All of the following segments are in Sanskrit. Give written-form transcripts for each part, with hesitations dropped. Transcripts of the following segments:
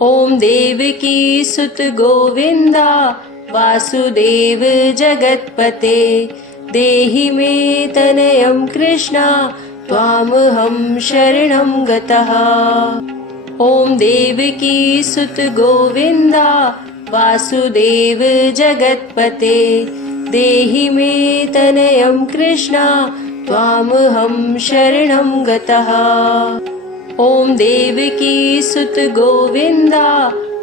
ॐ देवकी सुत गोविन्दा वासुदेव जगत्पते देहि मे तनयं कृष्णा त्वामहं शरणं गतः। ॐ देवकी सुत गोविन्दा वासुदेव जगत्पते देहि मे तनयं कृष्णा त्वामहं शरणं गतः। ॐ देवकी सुत गोविन्दा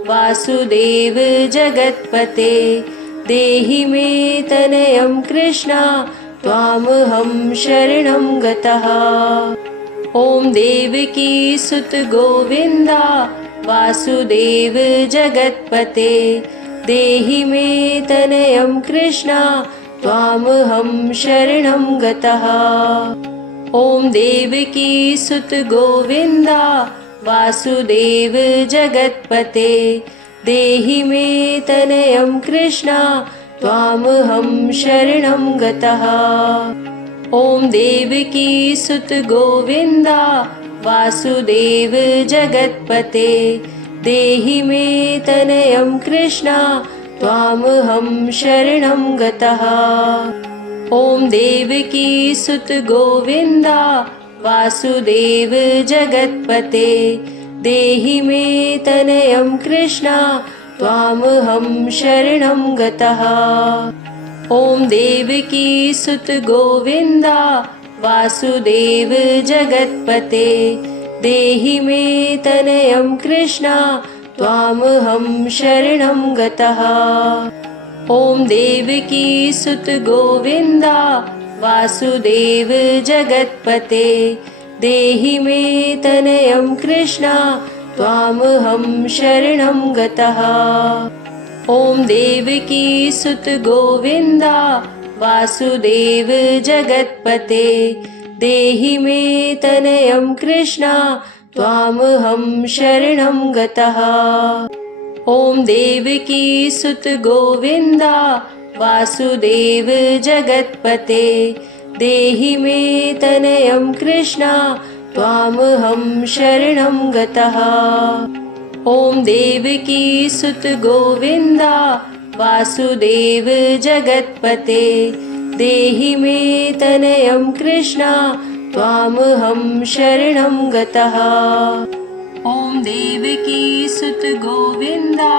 वासुदेव जगत्पते देहि मे तनयं कृष्णा त्वामहं शरणं गतः। ॐ देवकी सुत गोविन्दा वासुदेव जगत्पते देहि मे तनयं कृष्णा त्वामहं शरणं गतः। ॐ देवकी सुत गोविन्दा वासुदेव जगत्पते देहि मे तनयं कृष्णा त्वामहं शरणं गतः। ॐ देवकी सुत गोविन्दा वासुदेव जगत्पते देहि मे तनयं कृष्णा त्वामहं शरणं गतः। ॐ देवकी सुत गोविन्दा वासुदेव जगत्पते देहि मे तनयं कृष्णा त्वामहं शरणं गतः। ॐ देवकी सुत गोविन्दा वासुदेव जगत्पते देहि मे तनयं कृष्णा त्वामहं शरणं गतः। ॐ देवकी सुत गोविन्दा वासुदेव जगत्पते देहि मे तनयं कृष्णा त्वामहं शरणं गतः। ॐ देवकी सुत गोविन्दा वासुदेव जगत्पते देहि मे तनयं कृष्णा त्वामहं शरणं गतः। ॐ देवकी सुत गोविन्दा वासुदेव जगत्पते देहि मे तनयं कृष्णा त्वामहं शरणं गतः। ॐ देवकी सुत गोविन्दा वासुदेव जगत्पते देहि मे तनयं कृष्णा त्वामहं शरणं गतः। ॐ देवकी सुत गोविन्दा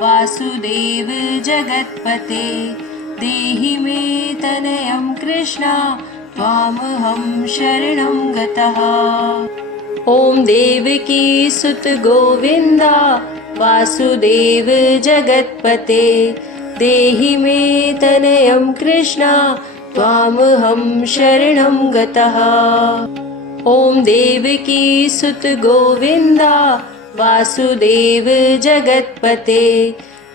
वासुदेव जगत्पते देहि मे तनयं कृष्णा त्वामहं शरणं गतः। ॐ देवकी सुत गोविन्दा वासुदेव जगत्पते देहि मे तनयं कृष्णा त्वामहं शरणं गतः। ॐ देवकी सुत गोविन्दा वासुदेव जगत्पते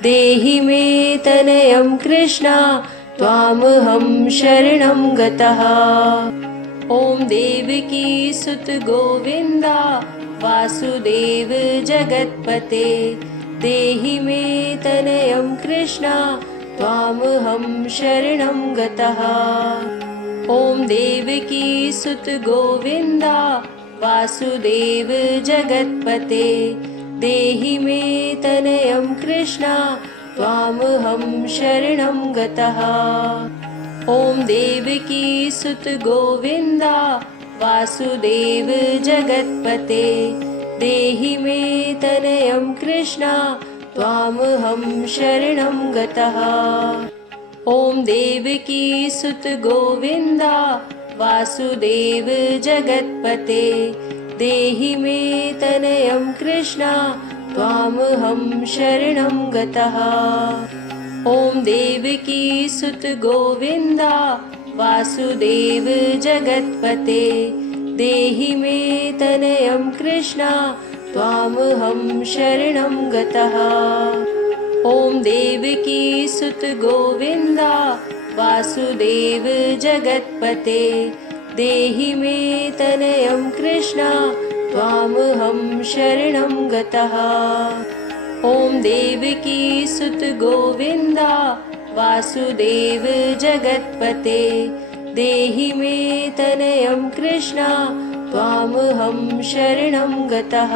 देहि मे तनयं कृष्णा त्वामहं शरणं गतः। ॐ देवकी सुत गोविन्दा वासुदेव जगत्पते देहि मे तनयं कृष्णा त्वामहं शरणं गतः। ॐ देवकी सुत गोविन्दा वासुदेव जगत्पते देहि मे तनयं कृष्णा त्वामहं शरणं गतः। ॐ देवकी सुत गोविन्दा वासुदेव जगत्पते देहि मे तनयं कृष्णा त्वामहं शरणं गतः। ॐ देवकी सुत गोविन्दा वासुदेव जगत्पते देहि मे तनयं कृष्णा त्वामहं शरणं गतः। ॐ देवकी सुत गोविन्दा वासुदेव जगत्पते देहि मे तनयं कृष्णा त्वामहं शरणं गतः। ॐ देवकी सुत गोविन्दा वासुदेव जगत्पते देहि मे तनयं कृष्णा त्वामहं शरणं गतः। ॐ देवकी सुत गोविन्दा वासुदेव जगत्पते देहि मे तनयं कृष्णा त्वामहं शरणं गतः।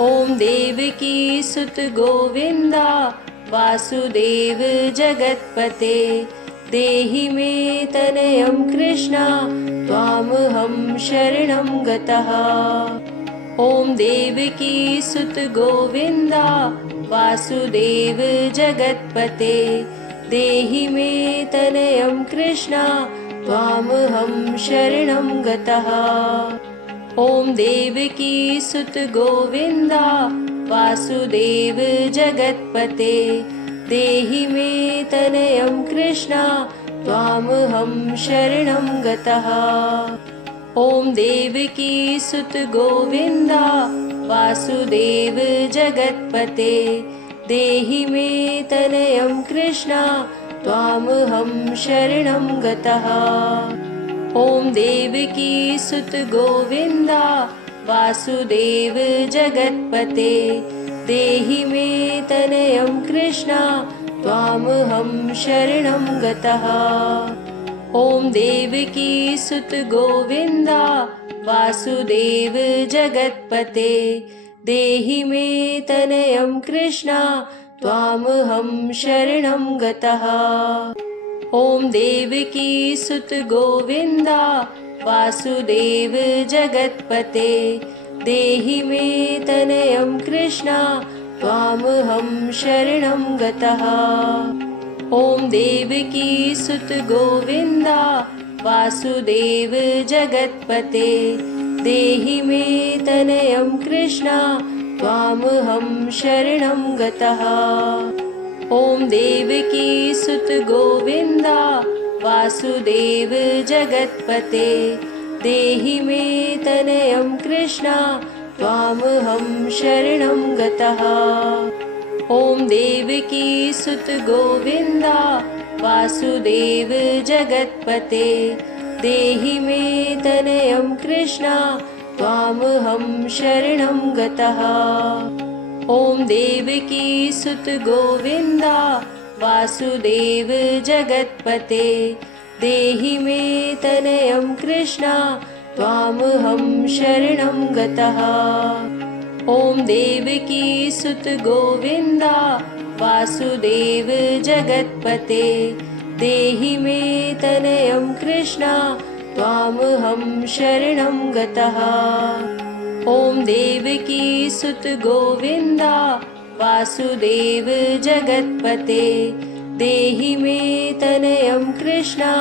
ॐ देवकी सुत गोविन्दा वासुदेव जगत्पते देहि मे तनयं कृष्णा त्वामहं शरणं गतः। ॐ देवकी सुत गोविन्दा वासुदेव जगत्पते देहि मे तनयं कृष्णा त्वामहं शरणं गतः। ॐ देवकी सुत गोविन्दा वासुदेव जगत्पते देहि मे तनयं कृष्णा त्वामहं शरणं गतः। ॐ देवकी सुत गोविन्दा वासुदेव जगत्पते देहि मे तनयं कृष्णा त्वामहं शरणं गतः। ॐ देवकी सुत गोविन्दा वासुदेव जगत्पते देहि मे तनयं कृष्णा त्वामहं शरणं गतः। ॐ देवकी सुत गोविन्दा वासुदेव जगत्पते देहि मे तनयं कृष्णा त्वामहं शरणं गतः। ॐ देवकी सुत गोविन्दा वासुदेव जगत्पते देहि मे तनयं कृष्णा त्वामहं शरणं गतः। ॐ देवकी सुत गोविन्दा वासुदेव जगत्पते देहि मे तनयं कृष्णा त्वामहं शरणं गतः। ॐ देवकी सुत गोविन्दा वासुदेव जगत्पते देहि मे तनयं कृष्णा त्वामहं शरणं गतः। ॐ देवकी सुत गोविन्दा वासुदेव जगत्पते देहि मे तनयं कृष्णा त्वामहं शरणं गतः। ॐ देवकी सुत गोविन्दा वासुदेव जगत्पते देहि मे तनयं कृष्णा त्वामहं शरणं गतः। ॐ देवकी सुत गोविन्दा वासुदेव जगत्पते देहि मे तनयं कृष्णा त्वामहं शरणं गतः। ॐ देवकी सुत गोविन्दा वासुदेव जगत्पते देहि मे तनयं कृष्णा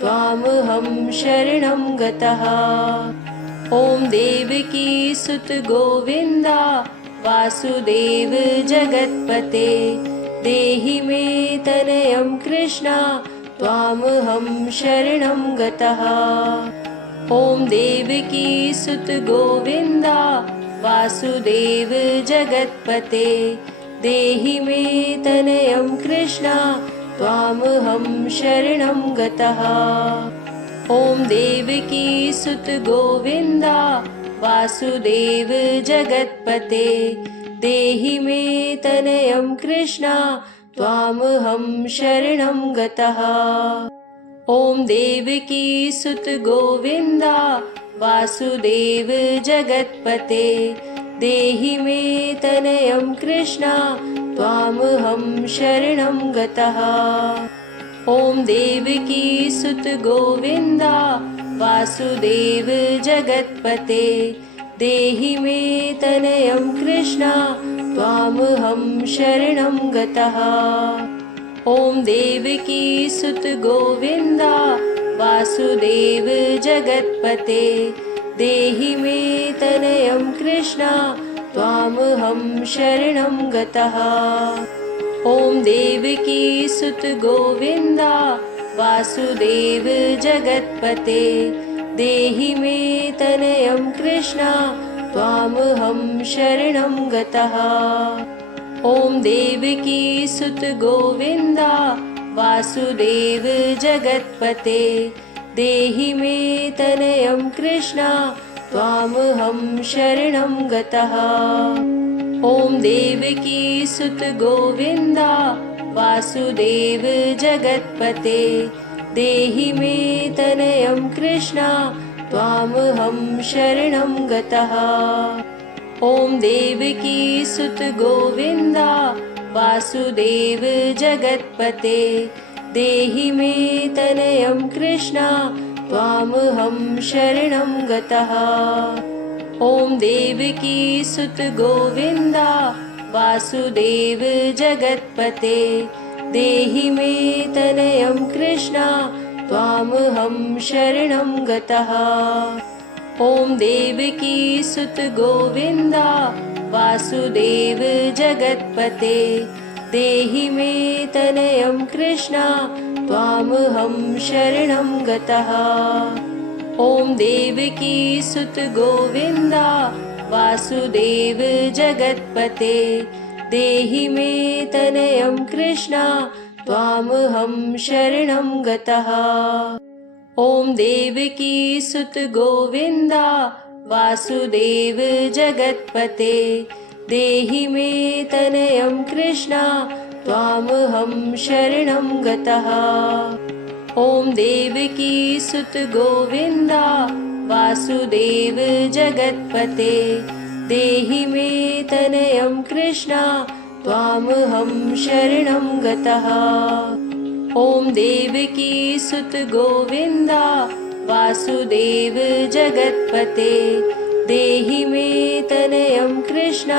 त्वामहं शरणं गतः। ॐ देवकी सुत गोविन्दा वासुदेव जगत्पते देहि मे तनयं कृष्णा त्वामहं शरणं गतः। ॐ देवकी सुत गोविन्दा वासुदेव जगत्पते देहि मे तनयं कृष्णा त्वामहं शरणं गतः। ॐ देवकी सुत गोविन्दा वासुदेव जगत्पते देहि मे तनयं कृष्णा त्वामहं शरणं गतः। ॐ देवकी सुत गोविन्दा वासुदेव जगत्पते देहि मे तनयं कृष्णा त्वामहं शरणं गतः। ॐ देवकी सुत गोविन्दा वासुदेव जगत्पते देहि मे तनयं कृष्णा त्वामहं शरणं गतः। ॐ देवकी सुत गोविन्दा वासुदेव जगत्पते देहि मे तनयं कृष्णा त्वामहं शरणं गतः। ॐ देवकी सुत गोविन्दा वासुदेव जगत्पते देहि मे तनयं कृष्णा त्वामहं शरणं गतः। ॐ देवकी सुत गोविन्दा वासुदेव जगत्पते देहि मे तनयं कृष्णा त्वामहं शरणं गतः। ॐ देवकी सुत गोविन्दा वासुदेव जगत्पते देहि मे तनयं कृष्णा त्वामहं शरणं गतः। ॐ देवकी सुत गोविन्दा वासुदेव जगत्पते देहि मे तनयं कृष्ण त्वामहं शरणं गतः। ॐ देवकी सुत गोविन्दा वासुदेव जगत्पते देहि मे तनयं कृष्ण त्वामहं शरणं गतः। ॐ देवकी सुत गोविन्दा वासुदेव जगत्पते देहि मे तनयं कृष्ण त्वामहं शरणं गतः। ॐ देवकी सुत गोविन्दा वासुदेव जगत्पते देहि मे तनयं कृष्ण त्वामहं शरणं गतः। ॐ देवकी सुत गोविन्दा वासुदेव जगत्पते देहि मे तनयं कृष्ण त्वामहं शरणं गतः। ॐ देवकी सुत गोविन्दा वासुदेव जगत्पते देहि मे तनयं कृष्ण त्वामहं शरणं गतः। ॐ देवकी सुत गोविन्दा वासुदेव जगत्पते देहि मे तनयं कृष्ण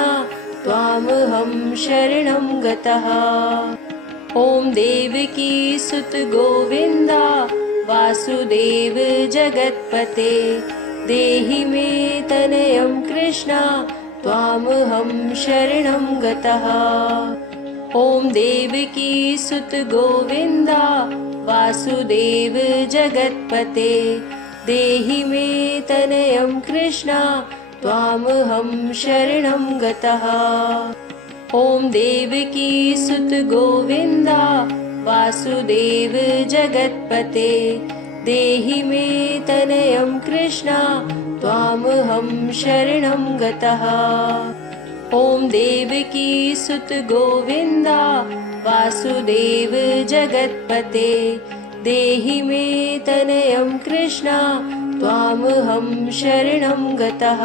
त्वामहं शरणं गतः। ॐ देवकी सुत गोविन्दा वासुदेव जगत्पते देहि मे तनयं कृष्ण त्वामहं शरणं गतः। ॐ देवकी सुत गोविन्दा वासुदेव जगत्पते देहि मे तनयं कृष्ण त्वामहं शरणं गतः। ॐ देवकी सुत गोविन्दा वासुदेव जगत्पते देहि मे तनयं कृष्ण त्वामहं शरणं गतः। ॐ देवकी सुत गोविन्दा वासुदेव जगत्पते देहि मे तनयं कृष्ण त्वामहं शरणं गतः।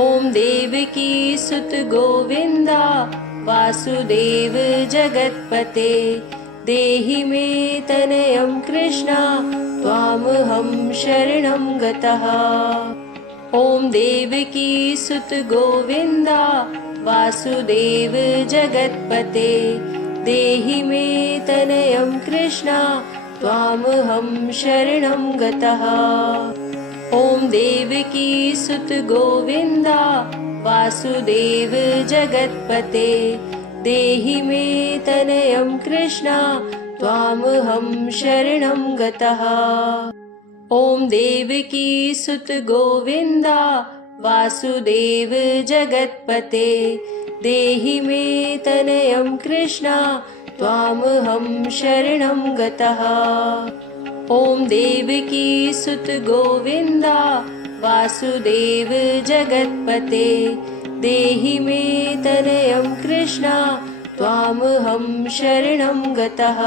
ॐ देवकी सुत गोविन्दा वासुदेव जगत्पते देहि मे तनयं कृष्ण त्वामहं शरणं गतः। ॐ देवकी सुत गोविन्दा वासुदेव जगत्पते देहि मे तनयं कृष्ण त्वामहं शरणं गतः। ॐ देवकी सुत गोविन्दा वासुदेव जगत्पते देहि मे तनयं कृष्ण त्वामहं शरणं गतः। ॐ देवकी सुत गोविन्दा वासुदेव जगत्पते देहि मे तनयं कृष्ण त्वामहं शरणं गतः। ॐ देवकी सुत गोविन्दा वासुदेव जगत्पते देहि मे तनयं कृष्ण त्वामहं शरणं गतः।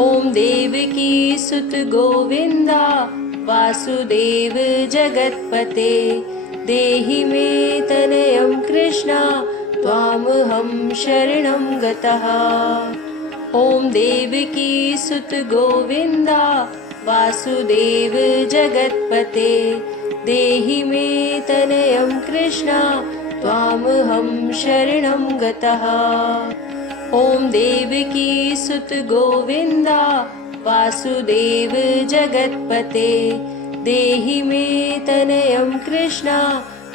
ॐ देवकी सुत गोविन्दा वासुदेव जगत्पते देहि मे तनयं कृष्ण त्वामहं शरणं गतः। ॐ देवकी सुत गोविन्दा वासुदेव जगत्पते देहि मे तनयं कृष्ण त्वामहं शरणं गतः। ॐ देवकी सुत गोविन्दा वासुदेव जगत्पते देहि मे तनयं कृष्ण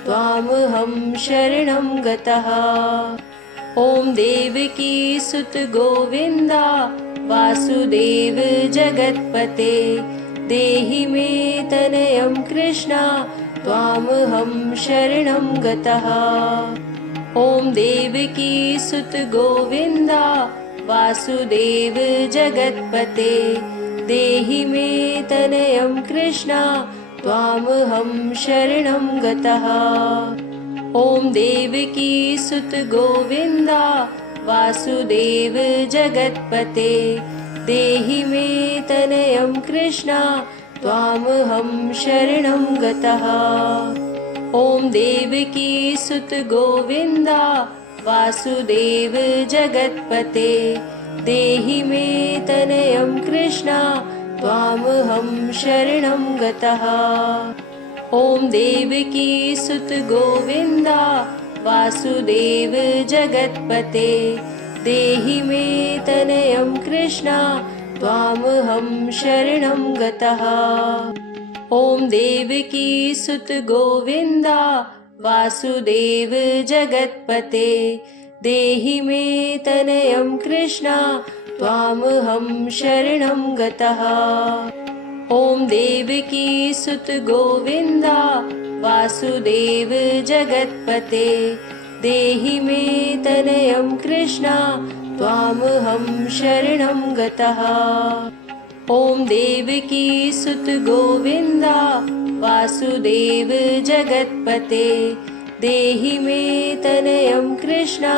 त्वामहं शरणं गतः। ॐ देवकी सुत गोविन्दा वासुदेव जगत्पते देहि मे तनयं कृष्ण त्वामहं शरणं गतः। ॐ देवकी सुत गोविन्दा वासुदेव जगत्पते देहि मे तनयं कृष्ण त्वामहं शरणं गतः। ॐ देवकी सुत गोविन्दा वासुदेव जगत्पते देहि मे तनयं कृष्ण त्वामहं शरणं गतः। ॐ देवकी सुत गोविन्दा वासुदेव जगत्पते देहि मे तनयं कृष्णा त्वामहं शरणं गतः। ॐ देवकी सुत गोविन्दा वासुदेव जगत्पते देहि मे तनयं कृष्णा त्वामहं शरणं गतः। ॐ देवकी सुत गोविन्दा वासुदेव जगत्पते देहि मे तनयं कृष्णा त्वामहं शरणं गतः। ॐ देवकी सुत गोविन्दा वासुदेव जगत्पते देहि मे तनयं कृष्णा त्वामहं शरणं गतः। ॐ देवकी सुत गोविन्दा वासुदेव जगत्पते देहि मे तनयं कृष्णा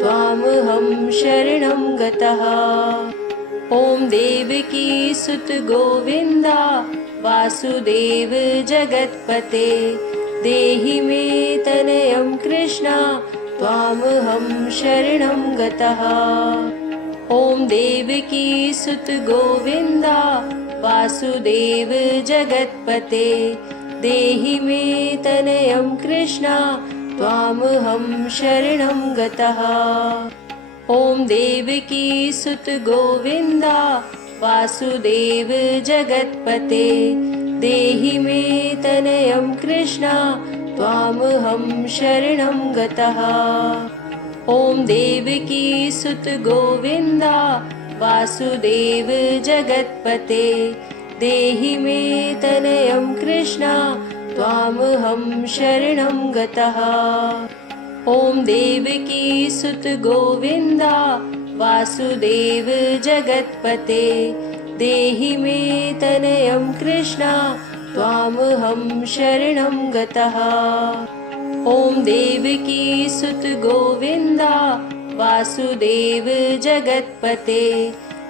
त्वामहं शरणं गतः। ॐ देवकी सुत गोविन्दा वासुदेव जगत्पते देहि मे तनयं कृष्णा त्वामहं शरणं गतः। ॐ देवकी सुत गोविन्दा वासुदेव जगत्पते देहि मे तनयं कृष्णा त्वामहं शरणं गतः। ॐ देवकी सुत गोविन्दा वासुदेव जगत्पते देहि मे तनयं कृष्णा त्वामहं शरणं गतः। ॐ देवकी सुत गोविन्दा वासुदेव जगत्पते देहि मे तनयं कृष्णा त्वामहं शरणं गतः। ॐ देवकी सुत गोविन्दा वासुदेव जगत्पते देहि मे तनयं कृष्णा त्वामहं शरणं गतः। ॐ देवकी सुत गोविन्दा वासुदेव जगत्पते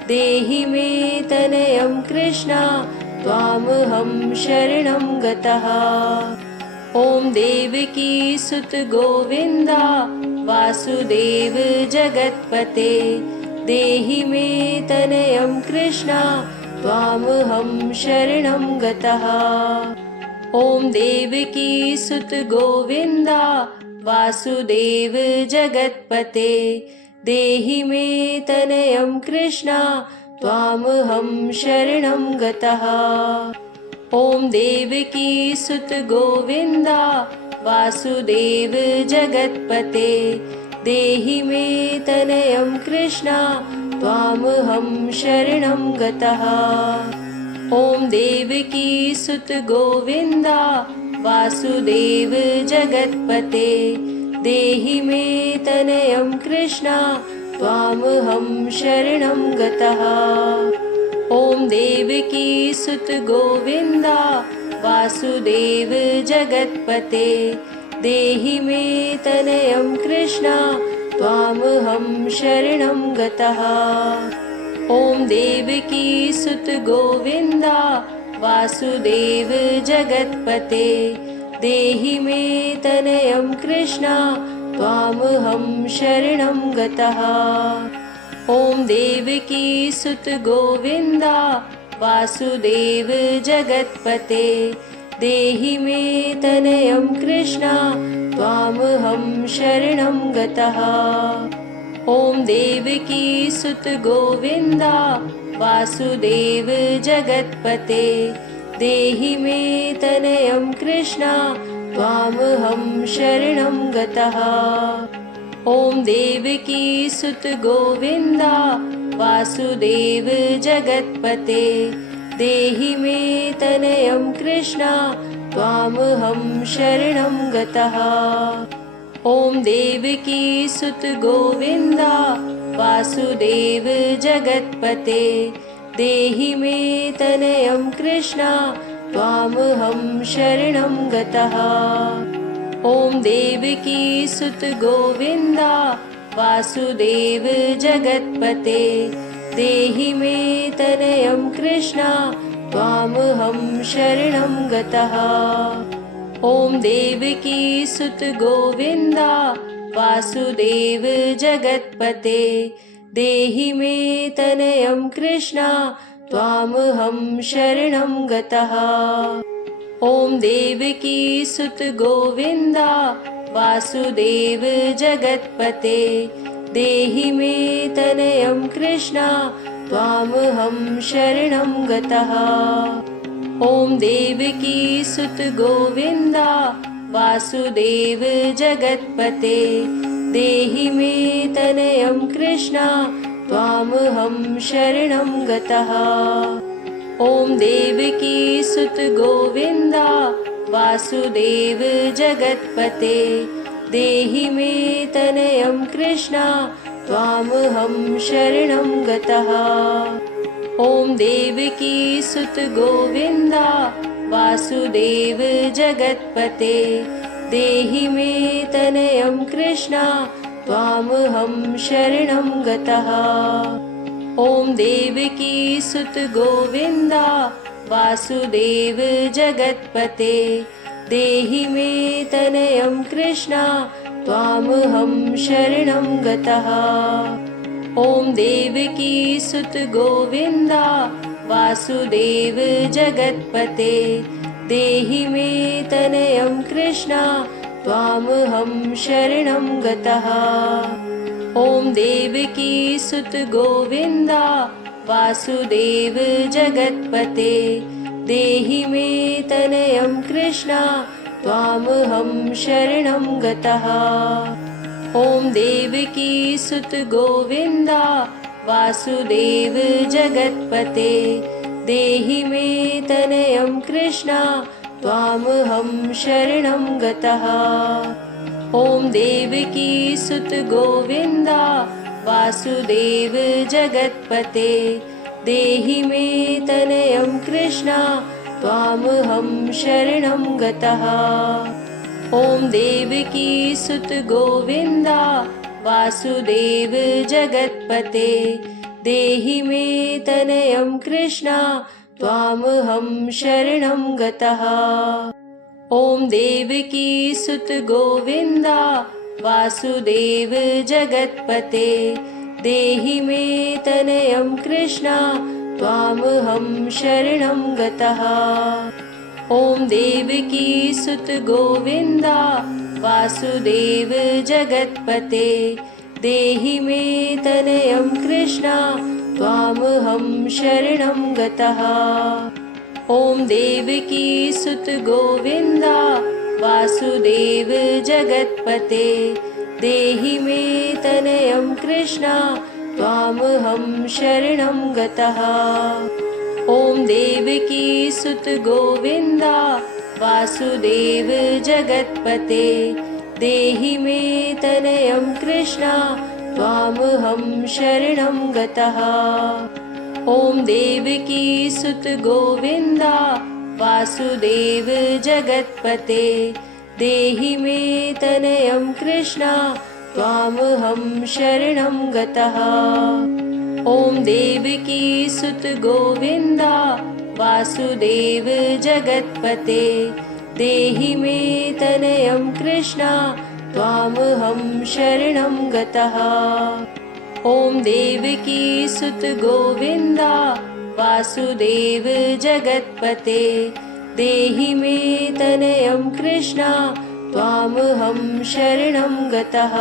देहि मे तनयं कृष्णा त्वामहं शरणं गतः। ॐ देवकी सुत गोविन्दा वासुदेव जगत्पते देहि मे तनयं कृष्णा त्वामहं शरणं गतः। ॐ देवकी सुत गोविन्दा वासुदेव जगत्पते देहि मे तनयं कृष्णा त्वामहं शरणं गतः। ॐ देवकी सुत गोविन्दा वासुदेव जगत्पते देहि मे तनयं कृष्णा त्वामहं शरणं गतः। ॐ देवकी सुत गोविन्दा वासुदेव जगत्पते देहि मे तनयं कृष्णा त्वामहं शरणं गतः। ॐ देवकी सुत गोविन्दा वासुदेव जगत्पते देहि मे तनयं कृष्णा त्वामहं शरणं गतः। ॐ देवकी सुत गोविन्दा वासुदेव जगत्पते देहि मे तनयं कृष्णा त्वामहं शरणं गतः। ॐ देवकी सुत गोविन्दा वासुदेव जगत्पते देहि मे तनयं कृष्णा त्वामहं शरणं गतः। ॐ देवकी सुत गोविन्दा वासुदेव जगत्पते देहि मे तनयं कृष्णा त्वामहं शरणं गतः। ॐ देवकी सुत गोविन्दा वासुदेव जगत्पते देहि मे तनयं कृष्णा त्वामहं शरणं गतः। ॐ देवकी सुत गोविन्दा वासुदेव जगत्पते देहि मे तनयं कृष्णा त्वामहं शरणं गतः। ॐ देवकी सुत गोविन्दा वासुदेव जगत्पते देहि मे तनयं कृष्णा त्वामहं शरणं गतः। ॐ देवकी सुत गोविन्दा वासुदेव जगत्पते देहि मे तनयं कृष्णा त्वामहं शरणं गतः। ॐ देवकी सुत गोविन्दा वासुदेव जगत्पते देहि मे तनयं कृष्णा त्वामहं शरणं गतः। ॐ देवकी सुत गोविन्दा वासुदेव जगत्पते देहि मे तनयं कृष्णा त्वामहं शरणं गतः। ॐ देवकी सुत गोविन्दा वासुदेव जगत्पते देहि मे तनयं कृष्णा त्वामहं शरणं गतः। ॐ देवकी सुत गोविन्दा वासुदेव जगत्पते देहि मे तनयं कृष्णा त्वामहं शरणं गतः। ॐ देवकी सुत गोविन्दा वासुदेव जगत्पते देहि मे तनयं कृष्णा त्वामहं शरणं गतः। ॐ देवकी सुत गोविन्दा वासुदेव जगत्पते देहि मे तनयं कृष्णा त्वामहं शरणं गतः। ॐ देवकी सुत गोविन्दा वासुदेव जगत्पते देहि मे तनयं कृष्णा त्वामहं शरणं गतः। ॐ देवकी सुत गोविन्दा वासुदेव जगत्पते देहि मे तनयं कृष्णा त्वामहं शरणं गतः। ॐ देवकी सुत गोविन्दा वासुदेव जगत्पते देहि मे तनयं कृष्णा त्वामहं शरणं गतः। ॐ देवकी सुत गोविन्दा वासुदेव जगत्पते देहि मे तनयं कृष्णा त्वामहं शरणं गतः। ॐ देवकी सुत गोविन्दा वासुदेव जगत्पते देहि मे तनयं कृष्णा त्वामहं शरणं गतः। ॐ देवकी सुत गोविन्दा वासुदेव जगत्पते देहि मे तनयं कृष्णा त्वामहं शरणं गतः। ॐ देवकी सुत गोविन्दा वासुदेव जगत्पते देहि मे तनयं कृष्णा त्वामहं शरणं गतः। ॐ देवकी सुत गोविन्दा वासुदेव जगत्पते देहि मे तनयं कृष्णा त्वामहं शरणं गतः। ॐ देवकी सुत गोविन्दा वासुदेव जगत्पते देहि मे तनयं कृष्णा त्वामहं शरणं गतः। ॐ देवकी सुत गोविन्दा वासुदेव जगत्पते देहि मे तनयं कृष्णा त्वामहं शरणं गतः। ॐ देवकी सुत गोविन्दा वासुदेव जगत्पते देहि मे तनयं कृष्णा त्वामहं शरणं गतः।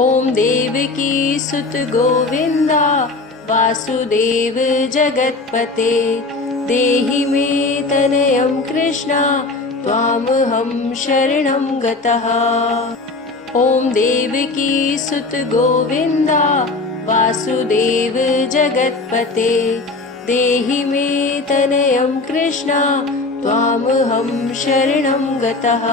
ॐ देवकी सुत गोविन्दा वासुदेव जगत्पते देहि मे तनयं कृष्णा त्वामहं शरणं गतः। ॐ देवकी सुत गोविन्दा वासुदेव जगत्पते देहि मे तनयं कृष्णा त्वामहं शरणं गतः।